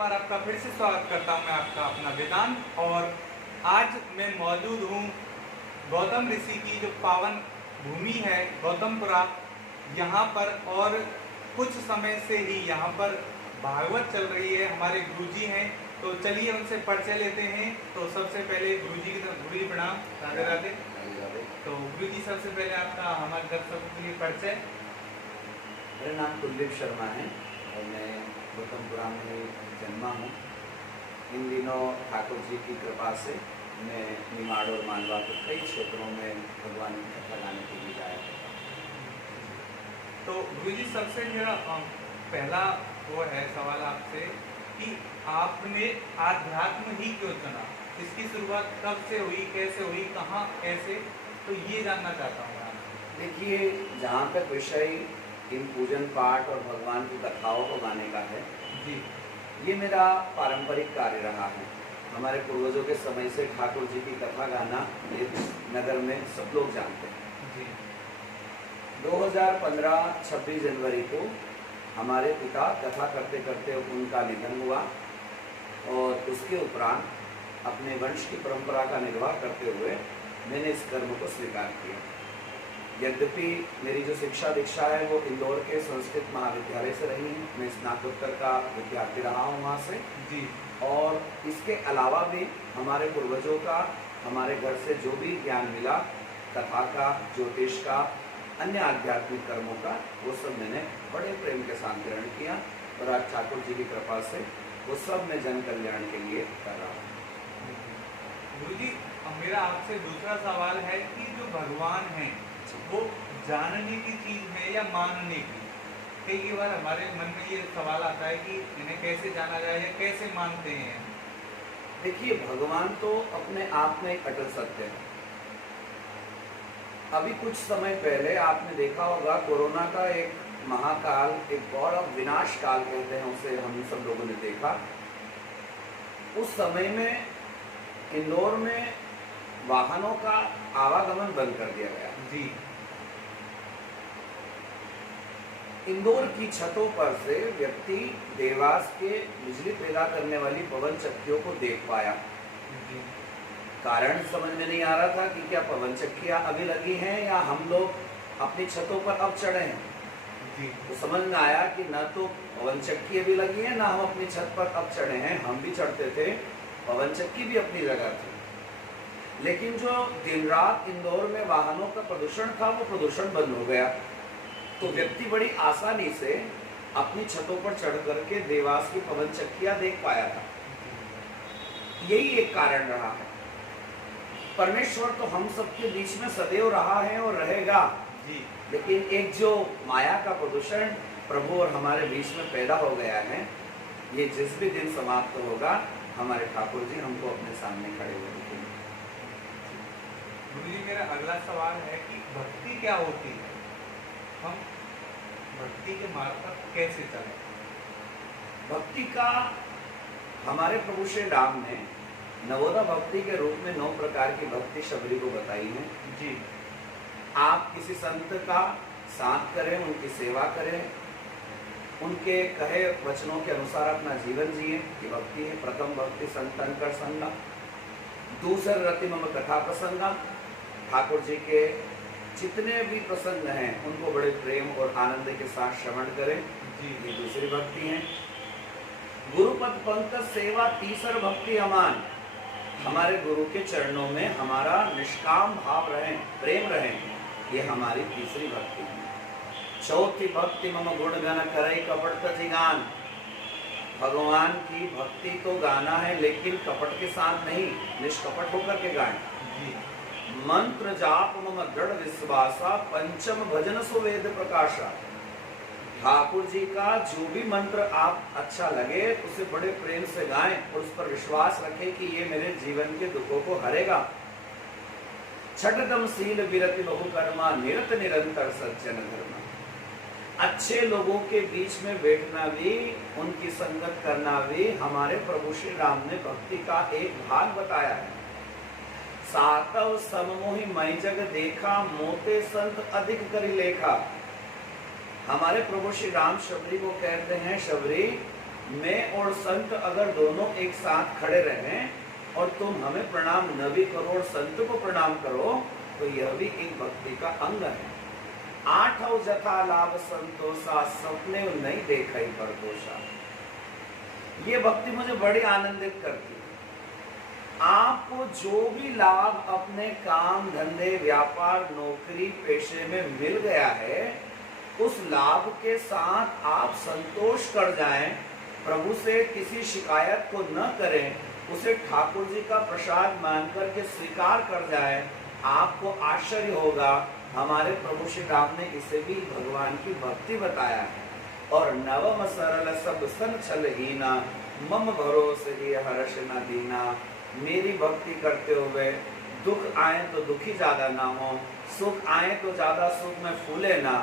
बार आपका फिर से स्वागत करता हूं मैं आपका अपना वेदांत। और आज मैं मौजूद हूं गौतम ऋषि की जो पावन भूमि है गौतमपुरा, यहाँ पर। और कुछ समय से ही यहाँ पर भागवत चल रही है। हमारे गुरुजी हैं, तो चलिए उनसे परिचय लेते हैं। तो सबसे पहले गुरुजी की तरफ, गुरुजी प्रणाम, राधे राधे। तो गुरुजी सबसे पहले आपका हमारे दर्शकों के लिए परिचय। मेरा नाम कुलदीप शर्मा है और मैं गौतमपुरा में जन्मा हूँ। इन दिनों ठाकुर जी की कृपा से मैं निमाड़ और मालवा के कई क्षेत्रों में भगवान की कथा गाने के लिए जाया करता हूँ। तो गुरुजी सबसे मेरा पहला वो है सवाल आपसे कि आपने आध्यात्म ही क्यों चुना? इसकी शुरुआत कब से हुई, कैसे हुई, कहाँ, कैसे? तो ये जानना चाहता हूँ मैं। देखिए, जहाँ तक विषय इन पूजन पाठ और भगवान की कथाओं को गाने का है जी, ये मेरा पारंपरिक कार्य रहा है। हमारे पूर्वजों के समय से ठाकुर जी की कथा गाना इस नगर में सब लोग जानते हैं। जी। 2015 26 जनवरी को हमारे पिता कथा करते करते उनका निधन हुआ और उसके उपरांत अपने वंश की परंपरा का निर्वाह करते हुए मैंने इस कर्म को स्वीकार किया। यद्यपि मेरी जो शिक्षा दीक्षा है वो इंदौर के संस्कृत महाविद्यालय से रही है। मैं स्नातकोत्तर का विद्यार्थी रहा हूँ वहाँ से जी। और इसके अलावा भी हमारे पूर्वजों का हमारे घर से जो भी ज्ञान मिला, कथा का, ज्योतिष का, अन्य आध्यात्मिक कर्मों का, वो सब मैंने बड़े प्रेम के साथ ग्रहण किया और आज ठाकुर जी की कृपा से वो सब मैं जन कल्याण के लिए कर रहा हूँ। गुरुजी, मेरा आपसे दूसरा सवाल है कि जो भगवान है वो जानने की चीज है या मानने की? कई बार हमारे मन में ये सवाल आता है कि इन्हें कैसे जाना जाए या कैसे मानते हैं? देखिए, भगवान तो अपने आप में एक अटल सत्य है। अभी कुछ समय पहले आपने देखा होगा कोरोना का एक महाकाल, एक गौरव विनाश काल कहते हैं उसे, हम सब लोगों ने देखा। उस समय में इंदौर में वाहनों का आवागमन बंद कर दिया गया। जी। इंदौर की छतों पर से व्यक्ति देवास के बिजली पैदा करने वाली पवन चक्कियों को देख पाया। जी। कारण समझ में नहीं आ रहा था कि क्या पवन चक्कियां अभी लगी हैं या हम लोग अपनी छतों पर अब चढ़े हैं। जी। तो समझ में आया कि न तो पवन चक्की अभी लगी है, ना हम अपनी छत पर अब चढ़े हैं। हम भी चढ़ते थे, पवन चक्की भी अपनी जगह थी, लेकिन जो दिन रात इंदौर में वाहनों का प्रदूषण था वो प्रदूषण बंद हो गया। तो व्यक्ति बड़ी आसानी से अपनी छतों पर चढ़ करके देवास की पवन चक्कियां देख पाया था। यही एक कारण रहा है। परमेश्वर तो हम सबके बीच में सदैव रहा है और रहेगा जी। लेकिन एक जो माया का प्रदूषण प्रभु और हमारे बीच में पैदा हो गया है, ये जिस भी दिन समाप्त होगा, हमारे ठाकुर जी हमको अपने सामने खड़े हुए दिखेंगे। गुरुजी, मेरा अगला सवाल है कि भक्ति क्या होती है? हम भक्ति के मार्ग पर कैसे चलें? भक्ति का हमारे प्रभु श्री राम ने नवोदा भक्ति के रूप में 9 प्रकार की भक्ति शबरी को बताई है। जी। आप किसी संत का साथ करें, उनकी सेवा करें, उनके कहे वचनों के अनुसार अपना जीवन जिए, ये भक्ति है। प्रथम भक्ति संतन कर संगा, दूसर रति मम कथा प्रसंगा। ठाकुर जी के जितने भी प्रसंग हैं उनको बड़े प्रेम और आनंद के साथ श्रवण करें, जी। ये दूसरी भक्ति है। गुरुपद पंकज सेवा, तीसर भक्ति अमान। हमारे गुरु के चरणों में हमारा निष्काम भाव रहे, प्रेम रहे, ये हमारी तीसरी भक्ति है। चौथी भक्ति मम गुण गण करई कपट तजि गान। भगवान की भक्ति तो गाना है लेकिन कपट के साथ नहीं, निष्कपट होकर के गाएं। जी। मंत्र जाप मम दृढ़ विश्वासा, पंचम भजन सो वेद प्रकाशा। ठाकुर जी का जो भी मंत्र आप अच्छा लगे उसे बड़े प्रेम से गाएं और उस पर विश्वास रखें कि ये मेरे जीवन के दुखों को हरेगा। छठदम सील विरति बहु कर्मा, निरत निरंतर सज्जन धर्मा। अच्छे लोगों के बीच में बैठना भी, उनकी संगत करना भी हमारे प्रभु श्री राम ने भक्ति का एक भाग बताया है। सातव सममोहि मई जग देखा, मोते संत अधिक करि लेखा। हमारे प्रभु श्री राम शबरी को कहते हैं, शबरी मैं और संत अगर दोनों एक साथ खड़े रहें और तुम हमें प्रणाम न भी करो और संत को प्रणाम करो, तो यह भी एक भक्ति का अंग है। आठौ जथा लाभ संतोषा, सपने नहीं देखा ही परदोषा। ये भक्ति मुझे बड़ी आनंदित करती है। आपको जो भी लाभ अपने काम धंधे व्यापार नौकरी पेशे में मिल गया है, उस लाभ के साथ आप संतोष कर जाएं, प्रभु से किसी शिकायत को न करें, उसे ठाकुर जी का प्रसाद मानकर के स्वीकार कर जाएं, आपको आश्चर्य होगा। हमारे प्रभु श्री राम ने इसे भी भगवान की भक्ति बताया है। और नवम सरल सब सन छलहीना, मम भरोसे ही हर्ष न दीना। मेरी भक्ति करते हुए दुख आए तो दुखी ज्यादा ना हो, सुख आए तो ज्यादा सुख में फूले ना,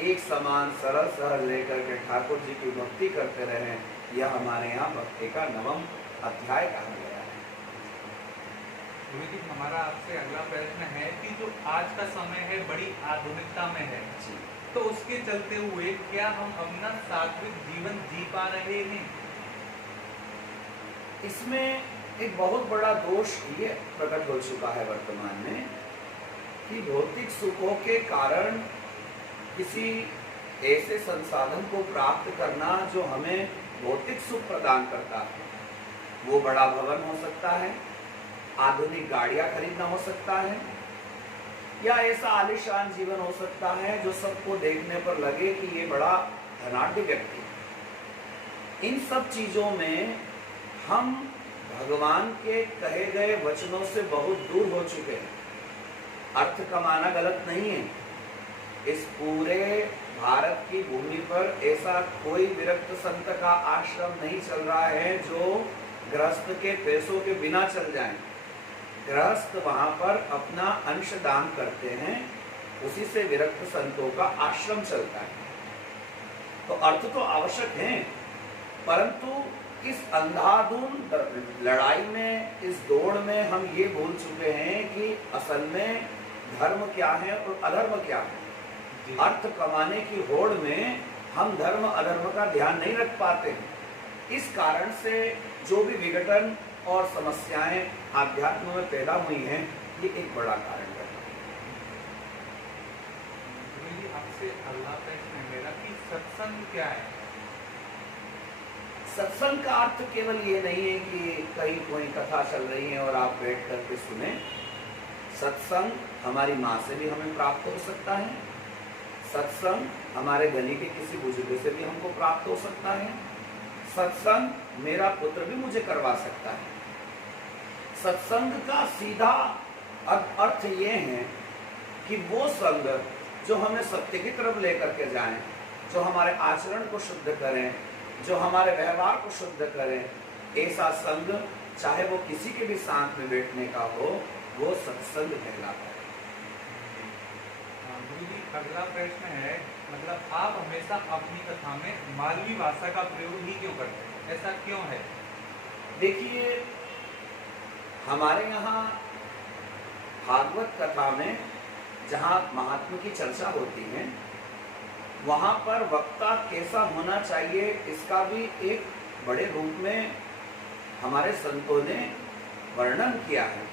एक समान सरल सहज लेकर के ठाकुर जी की भक्ति करते रहें। यह हमारे यहाँ भक्ति का नवम अध्याय कहा गया है। गुरु जी, हमारा आपसे अगला प्रश्न है कि जो आज का समय है बड़ी आधुनिकता में है, तो उसके चलते हुए क्या हम अपना सात्विक जीवन जी पा रहे हैं? इसमें एक बहुत बड़ा दोष ये प्रकट हो चुका है वर्तमान में कि भौतिक सुखों के कारण किसी ऐसे संसाधन को प्राप्त करना जो हमें भौतिक सुख प्रदान करता है, वो बड़ा भवन हो सकता है, आधुनिक गाड़ियां खरीदना हो सकता है, या ऐसा आलीशान जीवन हो सकता है जो सबको देखने पर लगे कि ये बड़ा धनाढ्य व्यक्ति है। इन सब चीजों में हम भगवान के कहे गए वचनों से बहुत दूर हो चुके हैं। अर्थ कमाना गलत नहीं है। इस पूरे भारत की भूमि पर ऐसा कोई विरक्त संत का आश्रम नहीं चल रहा है जो गृहस्थ के पैसों के बिना चल जाए। गृहस्थ वहां पर अपना अंश दान करते हैं, उसी से विरक्त संतों का आश्रम चलता है। तो अर्थ तो आवश्यक है, परंतु इस अंधाधुंध लड़ाई में, इस दौड़ में हम ये भूल चुके हैं कि असल में धर्म क्या है और अधर्म क्या है। अर्थ कमाने की होड़ में हम धर्म अधर्म का ध्यान नहीं रख पाते हैं। इस कारण से जो भी विघटन और समस्याएं आध्यात्म में पैदा हुई हैं, ये एक बड़ा कारण है। आपसे अगला प्रश्न है मेरा कि सत्संग क्या है? सत्संग का अर्थ केवल ये नहीं है कि कहीं कोई कथा चल रही है और आप बैठ करके सुने। सत्संग हमारी माँ से भी हमें प्राप्त हो सकता है, सत्संग हमारे गली के किसी बुजुर्ग से भी हमको प्राप्त हो सकता है, सत्संग मेरा पुत्र भी मुझे करवा सकता है। सत्संग का सीधा अर्थ ये है कि वो संग जो हमें सत्य की तरफ लेकर के जाएं, जो हमारे आचरण को शुद्ध करें, जो हमारे व्यवहार को शुद्ध करें, ऐसा संग चाहे वो किसी के भी साथ में बैठने का हो, वो सत्संग कहलाता है। गुरु जी, अगला प्रश्न है, मतलब आप हमेशा अपनी कथा में मालवी भाषा का प्रयोग ही क्यों करते हैं? ऐसा क्यों है? देखिए, हमारे यहाँ भागवत कथा में जहाँ महात्मा की चर्चा होती है, वहाँ पर वक्ता कैसा होना चाहिए इसका भी एक बड़े रूप में हमारे संतों ने वर्णन किया है।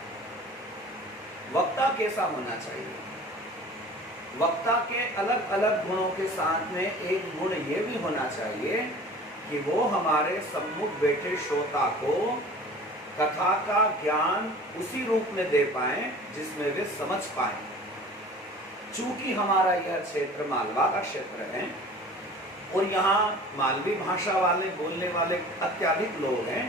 वक्ता कैसा होना चाहिए? वक्ता के अलग अलग गुणों के साथ में एक गुण ये भी होना चाहिए कि वो हमारे सम्मुख बैठे श्रोता को कथा का ज्ञान उसी रूप में दे पाए जिसमें वे समझ पाए। चूंकि हमारा यह क्षेत्र मालवा का क्षेत्र है और यहाँ मालवी भाषा वाले बोलने वाले अत्यधिक लोग हैं,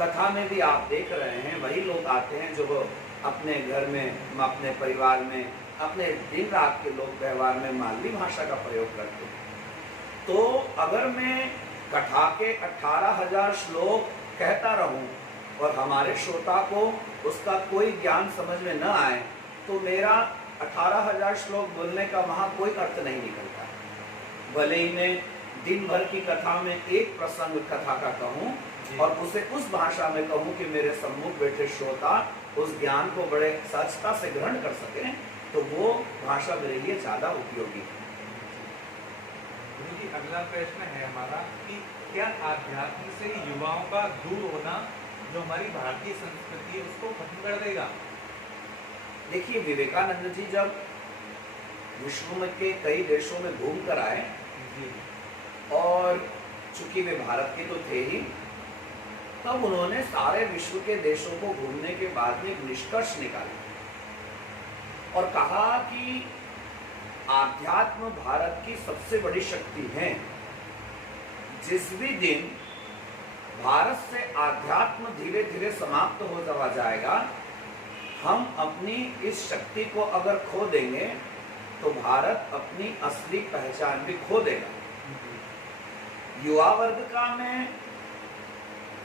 कथा में भी आप देख रहे हैं वही लोग आते हैं जो वो अपने घर में, अपने परिवार में, अपने दिन रात के लोग व्यवहार में मालवी भाषा का प्रयोग करते हैं। तो अगर मैं कथा के 18,000 श्लोक कहता रहूं और हमारे श्रोता को उसका कोई ज्ञान समझ में न आए, तो मेरा 18,000 श्लोक बोलने का वहाँ कोई अर्थ नहीं निकलता। भले ही मैं दिन भर की कथा में एक प्रसंग कथा का कहूँ और उसे उस भाषा में कहूँ कि मेरे सम्मुख बैठे श्रोता उस ज्ञान को बड़े सहजता से ग्रहण कर सकें, तो वो भाषा मेरे लिए ज्यादा उपयोगी है। गुरु जी, अगला प्रश्न है हमारा कि क्या आध्यात्म से युवाओं का दूर होना जो हमारी भारतीय संस्कृति है उसको खत्म कर देगा? देखिए, विवेकानंद जी जब विश्व में के कई देशों में घूम कर आए, जी और चूंकि वे भारत के तो थे ही, तब उन्होंने सारे विश्व के देशों को घूमने के बाद में एक निष्कर्ष निकाला और कहा कि आध्यात्म भारत की सबसे बड़ी शक्ति है। जिस भी दिन भारत से आध्यात्म धीरे धीरे समाप्त हो जाएगा, हम अपनी इस शक्ति को अगर खो देंगे तो भारत अपनी असली पहचान भी खो देगा। युवा वर्ग का मैं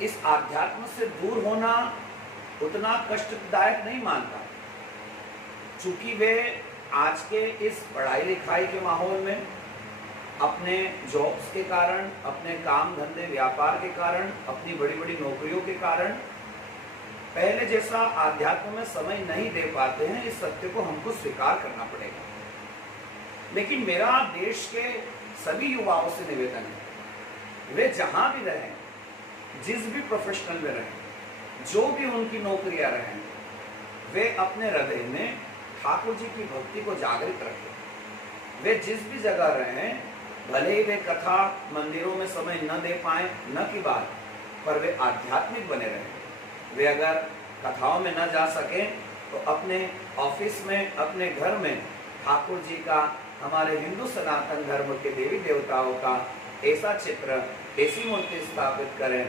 इस आध्यात्म से दूर होना उतना कष्टदायक नहीं मानता, चूंकि वे आज के इस पढ़ाई लिखाई के माहौल में अपने जॉब्स के कारण, अपने काम धंधे व्यापार के कारण, अपनी बड़ी बड़ी नौकरियों के कारण पहले जैसा आध्यात्म में समय नहीं दे पाते हैं। इस सत्य को हमको स्वीकार करना पड़ेगा। लेकिन मेरा देश के सभी युवाओं से निवेदन है, वे जहां भी रहें, जिस भी प्रोफेशनल में रहें, जो भी उनकी नौकरियां रहें, वे अपने हृदय में ठाकुर जी की भक्ति को जागृत रखें। वे जिस भी जगह रहें, भले ही वे कथा मंदिरों में समय न दे पाए, न की बात, पर वे आध्यात्मिक बने रहें। वे अगर कथाओं में न जा सकें तो अपने ऑफिस में, अपने घर में ठाकुर जी का, हमारे हिंदू सनातन धर्म के देवी देवताओं का ऐसा चित्र, ऐसी मूर्ति स्थापित करें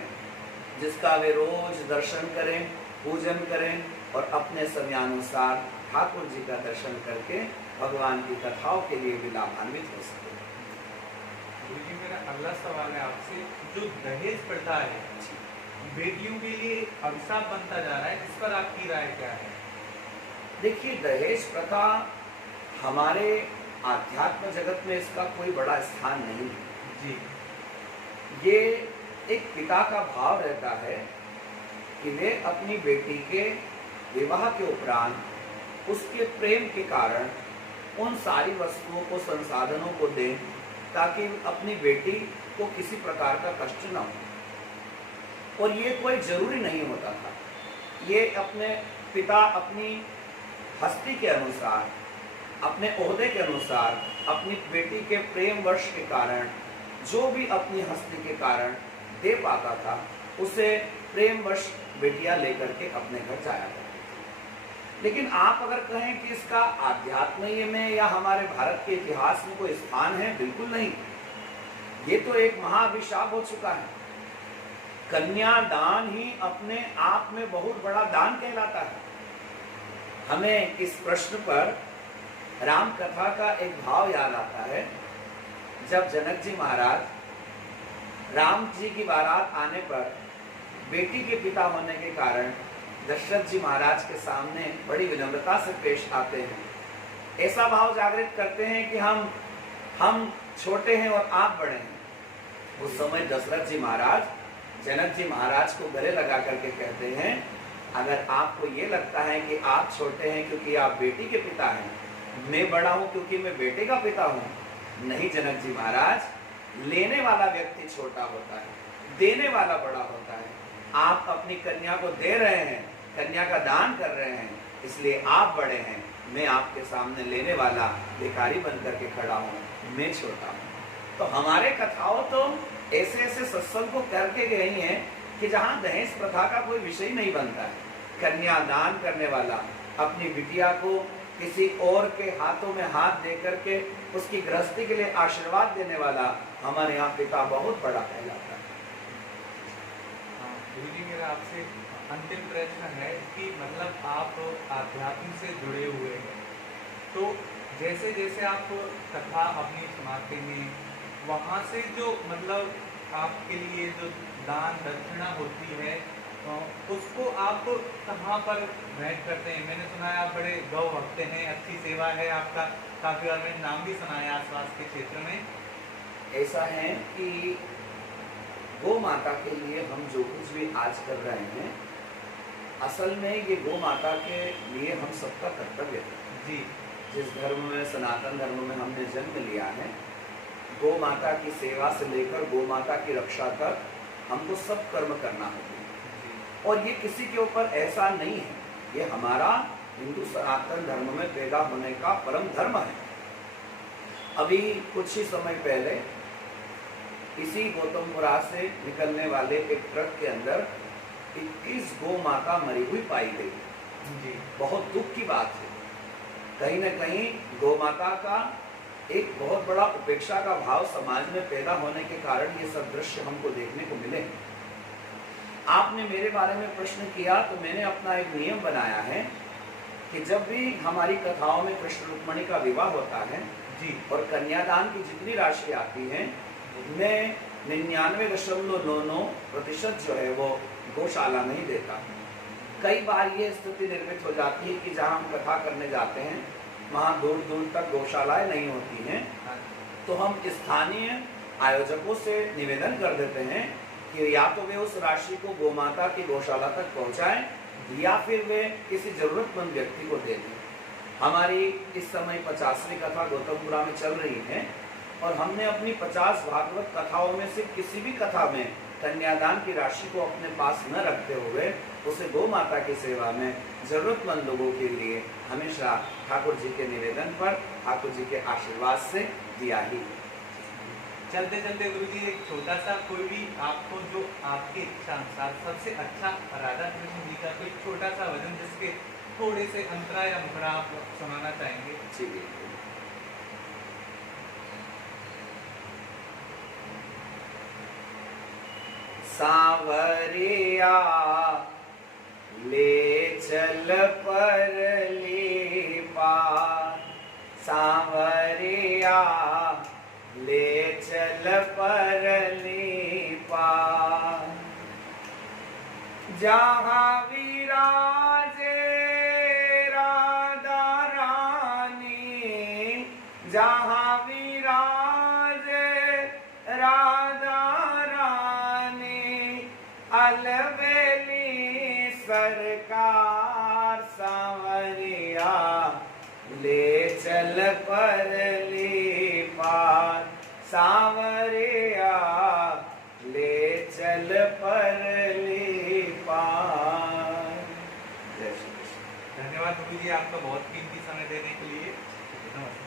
जिसका वे रोज दर्शन करें, पूजन करें और अपने समयानुसार ठाकुर जी का दर्शन करके भगवान की कथाओं के लिए भी लाभान्वित हो सके। गुरुजी, मेरा अगला सवाल है आपसे, जो दहेज प्रथा है बेटियों के लिए अभिशाप बनता जा रहा है, इस पर आपकी राय क्या है? देखिए, दहेज प्रथा हमारे आध्यात्म जगत में इसका कोई बड़ा स्थान नहीं है जी। ये एक पिता का भाव रहता है कि वे अपनी बेटी के विवाह के उपरांत उसके प्रेम के कारण उन सारी वस्तुओं को, संसाधनों को दें ताकि अपनी बेटी को किसी प्रकार का कष्ट न हो। और ये कोई जरूरी नहीं होता था। ये अपने पिता अपनी हस्ती के अनुसार, अपने ओहदे के अनुसार, अपनी बेटी के प्रेम वर्ष के कारण जो भी अपनी हस्ती के कारण दे पाता था, उसे प्रेम वर्ष बेटियां लेकर के अपने घर जाया करती थी। लेकिन आप अगर कहें कि इसका आध्यात्म में या हमारे भारत के इतिहास में कोई स्थान है, बिल्कुल नहीं। ये तो एक महाअभिशाप हो चुका है। कन्यादान ही अपने आप में बहुत बड़ा दान कहलाता है। हमें इस प्रश्न पर राम कथा का एक भाव याद आता है। जब जनक जी महाराज राम जी की बारात आने पर बेटी के पिता होने के कारण दशरथ जी महाराज के सामने बड़ी विनम्रता से पेश आते हैं, ऐसा भाव जागृत करते हैं कि हम छोटे हैं और आप बड़े हैं। उस समय दशरथ जी महाराज जनक जी महाराज को गले लगा करके कहते हैं, अगर आपको ये लगता है कि आप छोटे हैं क्योंकि आप बेटी के पिता हैं, मैं बड़ा हूं क्योंकि मैं बेटे का पिता हूं। नहीं जनक जी महाराज, लेने वाला व्यक्ति छोटा होता है, देने वाला बड़ा होता है। आप अपनी कन्या को दे रहे हैं, कन्या का दान कर रहे हैं, इसलिए आप बड़े हैं। मैं आपके सामने लेने वाला भिखारी बनकर के खड़ा हूँ, मैं छोटा हूँ। तो हमारे कथाओं तो ऐसे ऐसे सत्संग को करके गई हैं कि जहाँ दहेज प्रथा का कोई विषय नहीं बनता है। कन्या दान करने वाला अपनी बिटिया को किसी और के हाथों में हाथ दे करके उसकी गृहस्थी के लिए आशीर्वाद देने वाला हमारे यहाँ पिता बहुत बड़ा कहलाता है। गुरुजी, मेरा आपसे अंतिम प्रश्न है कि मतलब आप आध्यात्म से जुड़े हुए हैं, तो जैसे जैसे आप कथा अपनी सुनाते हैं, वहाँ से जो मतलब आपके लिए जो दान दक्षिणा होती है उसको आप कहाँ पर भेंट करते हैं? मैंने सुना है आप बड़े गौ भक्त हैं, अच्छी सेवा है आपका, काफ़ी बार मैंने नाम भी सुना है आसपास के क्षेत्र में। ऐसा है कि गौ माता के लिए हम जो कुछ भी आज कर रहे हैं, असल में ये गौ माता के लिए हम सबका कर्तव्य है। जी। जिस धर्म में, सनातन धर्म में हमने जन्म लिया है, गौ माता की सेवा से लेकर गौ माता की रक्षा तक हमको सब कर्म करना होगा। और ये किसी के ऊपर ऐसा नहीं है, ये हमारा हिंदू सनातन धर्म में पैदा होने का परम धर्म है। अभी कुछ ही समय पहले इसी गौतमपुरा से निकलने वाले एक ट्रक के अंदर 21 गौ माता मरी हुई पाई गई जी। बहुत दुख की बात है। कहीं न कहीं गौ माता का एक बहुत बड़ा उपेक्षा का भाव समाज में पैदा होने के कारण ये सब दृश्य हमको देखने को मिले। आपने मेरे बारे में प्रश्न किया तो मैंने अपना एक नियम बनाया है कि जब भी हमारी कथाओं में कृष्ण रुक्मणी का विवाह होता है जी और कन्यादान की जितनी राशि आती है, मैं 99.99% जो है वो गौशाला में ही देता हूँ। कई बार ये स्थिति निर्मित हो जाती है कि जहाँ हम कथा करने जाते हैं वहाँ दूर दूर तक गौशालाएं नहीं होती हैं, तो हम स्थानीय आयोजकों से निवेदन कर देते हैं कि या तो वे उस राशि को गौमाता की गौशाला तक पहुँचाएं या फिर वे किसी जरूरतमंद व्यक्ति को दे दें। हमारी इस समय 50वीं कथा गौतमपुरा में चल रही है और हमने अपनी 50 भागवत कथाओं में से किसी भी कथा में कन्यादान की राशि को अपने पास न रखते हुए उसे गौ माता की सेवा में जरूरतमंद लोगों के लिए हमेशा ठाकुर जी के निवेदन पर, ठाकुर जी के आशीर्वाद से दिया ही। चलते चलते गुरु जी एक छोटा सा कोई भी आपको जो आपकी इच्छा अनुसार सबसे अच्छा राधा कृष्ण जी का कोई छोटा सा भजन जिसके थोड़े से अंतरा या मुखरा आप सुनाना चाहेंगे? ठीक है। सांवरिया ले चल परली पार, सांवरिया ले चल परली पार, जहाँ विराजे राधा रानी, जहाँ विराजे राधा अलबेली सरकार, सांवरिया ले चल परली पार, सांवरिया ले चल परली पार। धन्यवाद गुरु जी आपका बहुत कीमती समय देने के लिए। नमस्कार।